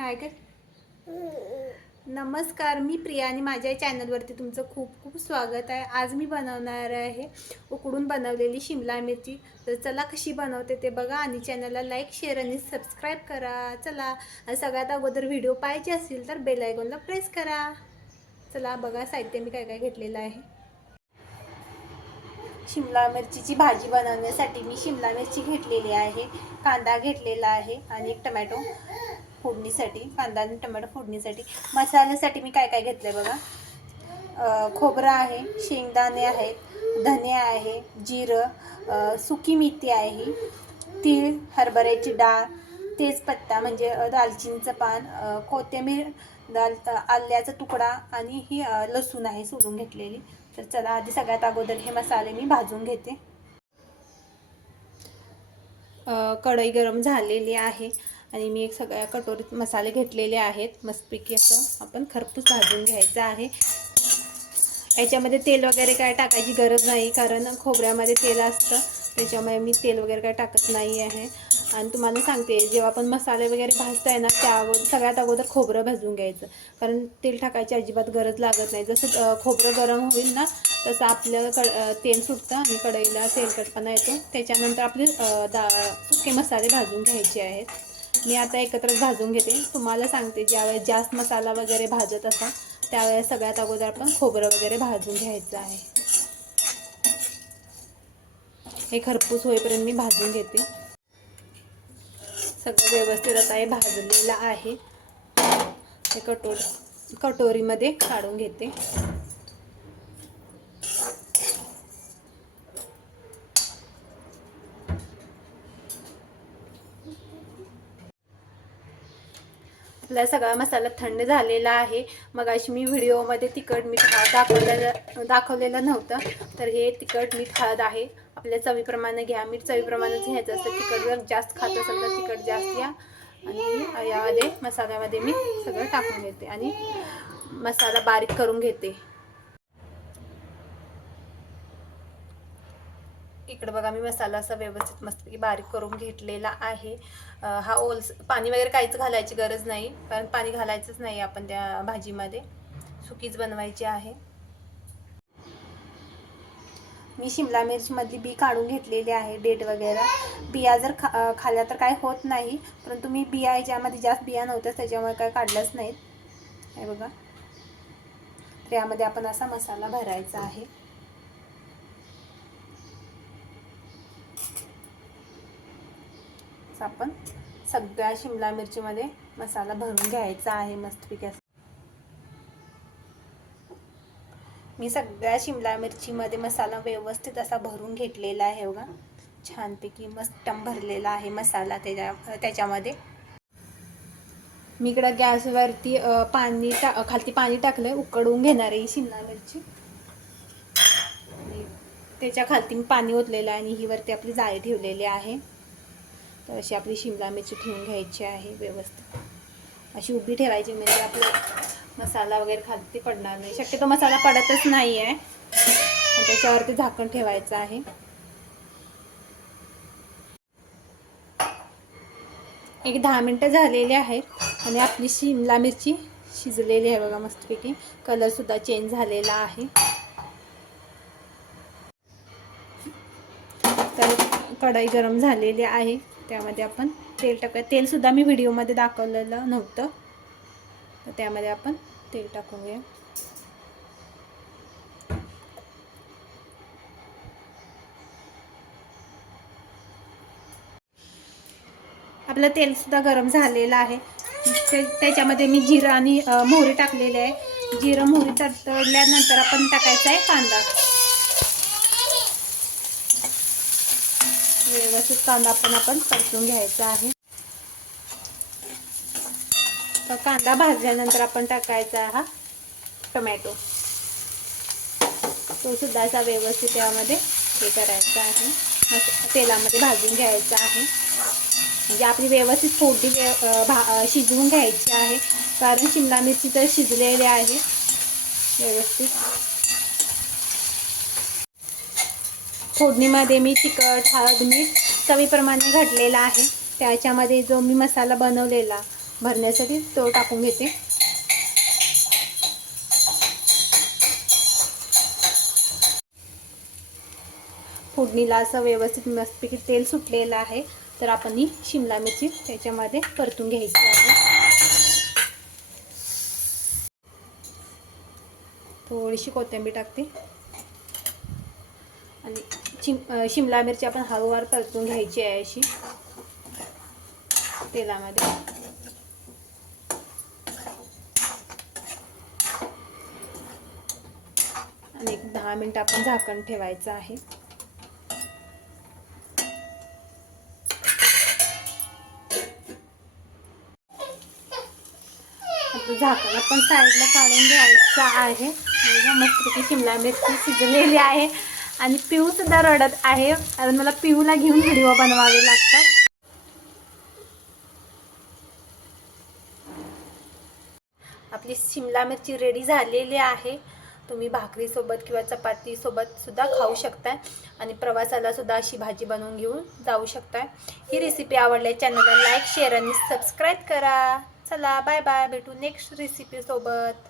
हाय कर. नमस्कार, मी प्रिया आणि माझ्या चॅनलवरती तुमचं खूप खूप स्वागत आहे. आज मी बनवणार आहे उकडून बनवलेली शिमला मिरची. तर चला कशी बनवते ते बघा आणि चॅनलला लाईक, शेअर आणि सबस्क्राईब करा. चला, सगळ्यात अगोदर व्हिडिओ पाहायचे असतील तर बेल आयकॉनला प्रेस करा. चला बघा साहित्य मी काय काय घेतलेलं आहे. शिमला मिरचीची भाजी बनवण्यासाठी मी शिमला मिरची घेतलेली आहे, कांदा घेतलेला आहे आणि एक टमॅटो फोडणीसाठी. कांदा आणि टमॅटो फोडणीसाठी. मसाल्यासाठी मी काय काय घेतलं बघा. खोबरं आहे, शेंगदाणे आहेत, धने आहे, जिरं, सुकी मेथी आहे, तीळ, हरभऱ्याची डाळ, तेजपत्ता म्हणजे दालचिनीचं पान, कोथिंबीर, आल्याचा तुकडा आणि ही लसूण आहे सोलून घेतलेली. तर चला आधी सगळ्यात अगोदर हे मसाले मी भाजून घेते. कढई गरम झालेली आहे आणि मी एक सगळ्या कटोरीत मसाले घेतलेले आहेत. मस्तपैकी असं आपण खरपूस भाजून घ्यायचं आहे. याच्यामध्ये तेल वगैरे काय टाकायची गरज नाही, कारण खोबऱ्यामध्ये तेल असतं, त्याच्यामुळे मी तेल वगैरे काय टाकत नाही आहे. आणि तुम्हाला सांगते, जेव्हा आपण मसाले वगैरे भाजताय ना, सगळ्यात अगोदर खोबरं भाजून घ्यायचं, कारण तेल टाकायची अजिबात गरज लागत नाही. जसं खोबरं गरम होईल ना, तसं आपल्याला तेल सुटतं आणि कढईला तेलकटपणा येतो. त्याच्यानंतर आपले सुके मसाले भाजून घ्यायचे आहेत. मी आता एकत्रच भाजून घेते. तुम्हाला सांगते, ज्यावेळेस जास्त मसाला वगैरे भाजत असाल त्यावेळेस सगळ्यात अगोदर आपण खोबरं वगैरे भाजून घ्यायचं आहे. हे खरपूस होईपर्यंत मी भाजून घेते. सगळं व्यवस्थित आता हे भाजलेलं आहे. हे कटोरीमध्ये काढून घेते. आपला सगळा मसाला थंड झालेला आहे. मग अशी मी व्हिडिओमध्ये तिखट मीठ दाखवलेलं नव्हतं, तर हे तिखट मीठ हळद आहे. आपल्या चवीप्रमाणे घ्या. मीठ चवीप्रमाणेच घ्यायचं असतं. तिखट जर जास्त खात असेल तर तिखट जास्त घ्या. आणि यामध्ये मसाल्यामध्ये मी सगळं टाकून घेते आणि मसाला बारीक करून घेते. इकडे बघा, मी मसाला असा व्यवस्थित मस्तपैकी बारीक करून घेतलेला आहे. हा पाणी वगैरे काहीच घालायची गरज नाही, कारण पाणी घालायचंच नाही आपण त्या भाजीमध्ये, सुकीच बनवायची आहे. मी शिमला मिरचीमधली बी काढून घेतलेली आहे. डेट वगैरे बिया जर खाल्ल्या तर काय होत नाही, परंतु मी बिया ज्यामध्ये जास्त बिया नव्हत्या त्याच्यामुळे काय काढलंच नाहीत. हे बघा, तर यामध्ये आपण असा मसाला भरायचा आहे. आपण सगळ्या शिमला मिरचीमध्ये मसाला भरून घ्यायचा आहे मस्तपैकी. मी सगळ्या शिमला मिरचीमध्ये मसाला व्यवस्थित असा भरून घेतलेला आहे. बघा, छानपैकी मस्त भरलेला आहे मसाला त्याच्यामध्ये. मी इकडं गॅसवरती खालती पाणी टाकलंय. उकडवून घेणार आहे शिमला मिरची. त्याच्या खालती मी पाणी ओतलेलं आहे आणि ही वरती आपली जाळी ठेवलेली आहे. तर अशी आपली शिमला मिरची ठेवून घ्यायची आहे व्यवस्थित. अशी उभी ठेवायची, म्हणजे आपला मसाला वगैरे खालती पडणार नाही. शक्यतो मसाला पडतच नाही आहे. त्याच्यावरती झाकण ठेवायचं आहे. एक 10 मिनटं झालेली आहेत आणि आपली शिमला मिरची शिजलेली आहे. बघा, मस्तपैकी कलर सुद्धा चेंज झालेला आहे. तर कढई गरम झालेली आहे, त्यामध्ये आपण तेल टाकूया. तेल सुद्धा मी व्हिडिओमध्ये दाखवलेलं नव्हतं, तर त्यामध्ये आपण तेल टाकून घेऊ. आपलं तेल सुद्धा गरम झालेलं आहे. त्याच्यामध्ये मी जिरं आणि मोहरी टाकलेली आहे. जिरं मोहरी तडतडल्यानंतर आपण टाकायचा आहे कांदा. व्यवस्थित कांदा आपण परतून घ्यायचा आहे. तर कांदा भाजल्यानंतर आपण टाकायचा हा टोमॅटो. तो सुद्धा असा व्यवस्थित यामध्ये हे करायचा आहे, तेलामध्ये भाजून घ्यायचा आहे. म्हणजे आपली व्यवस्थित फोडणी शिजवून घ्यायची आहे, कारण शिमला मिरची तर शिजलेली आहे व्यवस्थित. फोडणीमध्ये मी तिखट, हळद, मीठ चवीप्रमाणे घातलेला आहे. त्याच्यामध्ये जो मी मसाला बनवलेला भरण्यासाठी तो टाकून घेते. फोडणीला असं व्यवस्थित मस्तपैकी तेल सुटलेलं आहे. तर आपण ही शिमला मिरची त्याच्यामध्ये परतून घ्यायची आहे. थोडीशी कोथिंबीर टाकते आणि शिमला मिरची आपण हळूवार परतून घ्यायची आहे अशी तेलामध्ये. आणि एक 10 मिनिट आपण झाकण ठेवायचं आहे. आता झाकण आपण साईडला काढून घ्यायचं आहे. मस्तपैकी शिमला मिरची शिजलेली आहे आणि पिऊ सुद्धा रडत आहे कारण मला पिऊला घेऊन व्हिडिओ बनवावे लागतात. आपली शिमला मिरची रेडी झालेली आहे. तुम्ही भाकरीसोबत किंवा चपातीसोबत सुद्धा खाऊ शकताय आणि प्रवासाला सुद्धा अशी भाजी बनवून घेऊन जाऊ शकताय. ही रेसिपी आवडली चॅनलला लाईक शेअर आणि सबस्क्राईब करा. चला बाय बाय, भेटू नेक्स्ट रेसिपी सोबत.